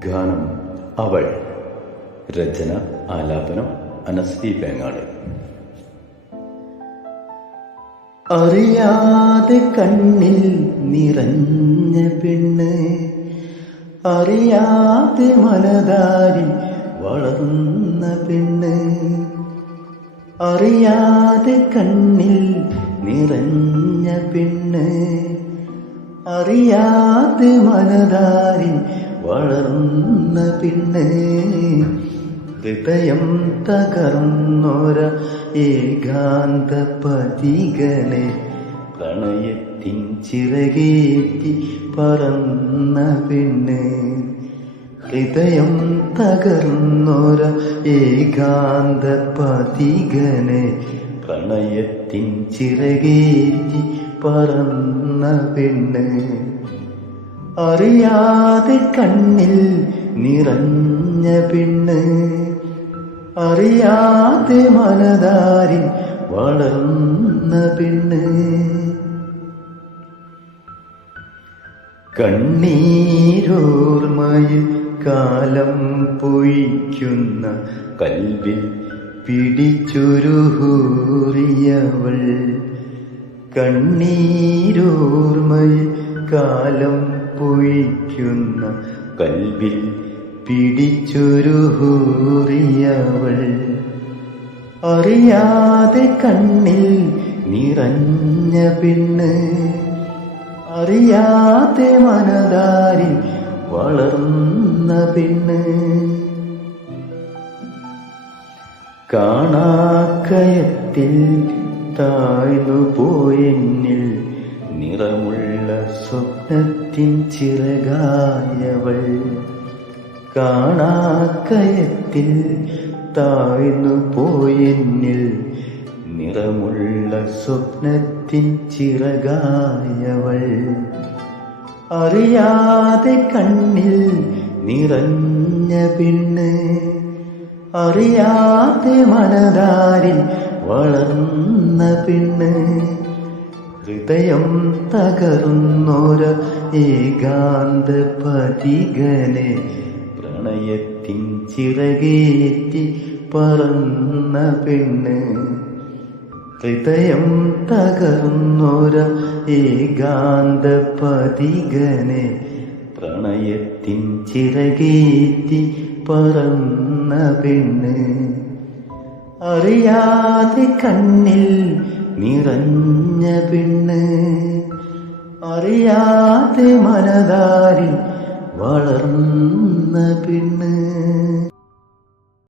ഗാനം അവൾ. രചന ആലാപനം അനസ്വി പേങ്ങാട്. അറിയാതെ കണ്ണിൽ നിറഞ്ഞ പെണ്ണ്, അറിയാതെ മനതാരിൽ വളർന്ന പെണ്ണ്, അറിയാതെ കണ്ണിൽ നിറഞ്ഞ പെണ്ണ്, അറിയാതെ മനതാരിൽ വളർന്ന പെണ്ണ്, ഹൃദയം തകർന്നൊര ഏകാന്ത പതികനെ പ്രണയത്തിൻ ചിറകേറ്റി പറന്ന പെണ്ണ്, ഹൃദയം തകർന്നൊര ഏകാന്ത പതികനെ പ്രണയത്തിൻ ചിറകേറ്റി പറന്ന പെണ്ണ്, അറിയാതെ കണ്ണിൽ നിറഞ്ഞ പെണ്ണ്, അറിയാതെ മനതാരിൽ വളർന്ന പെണ്ണ്, കണ്ണീരോർമയിൽ കാലം പൊഴിക്കുന്ന കൽവിൽ പിടിച്ചൊരു ഹൂറിയവൾ, കണ്ണീരോർമയിൽ കാലം പൊഴിക്കുന്ന കൽവിൽ പിടിച്ചൊരു ഹൂറിയവൾ, അറിയാതെ കണ്ണിൽ നിറഞ്ഞ പെണ്ണ്, അറിയാതെ മനതാരിൽ വളർന്ന പെണ്ണ്, കാണാക്കയത്തിൽ താഴ്ന്നു പോയെന്നിൽ നിറമുള്ള സ്വപ്നത്തിൻ ചിറകായവൾ, കാണാക്കയത്തിൽ താഴ്ന്നു പോയെന്നിൽ നിറമുള്ള സ്വപ്നത്തിൻ ചിറകായവൾ, അറിയാതെ കണ്ണിൽ നിറഞ്ഞ പെണ്ണ്, അറിയാതെ മനതാരിൽ വളർന്ന പെണ്ണ്, ഹൃദയം തകർന്നൊര ഏകാന്ത പതികനെ പ്രണയത്തിൻ ചിറകേറ്റി പറന്ന പെണ്ണ്, ഹൃദയം തകർന്നൊര ഏകാന്ത പതികനെ പ്രണയത്തിൻ ചിറകേറ്റി പറന്ന പെണ്ണ്, അറിയാതെ കണ്ണിൽ നിറഞ്ഞ പെണ്ണ്, അറിയാതെ മനതാരിൽ വളർന്ന പെണ്ണ്.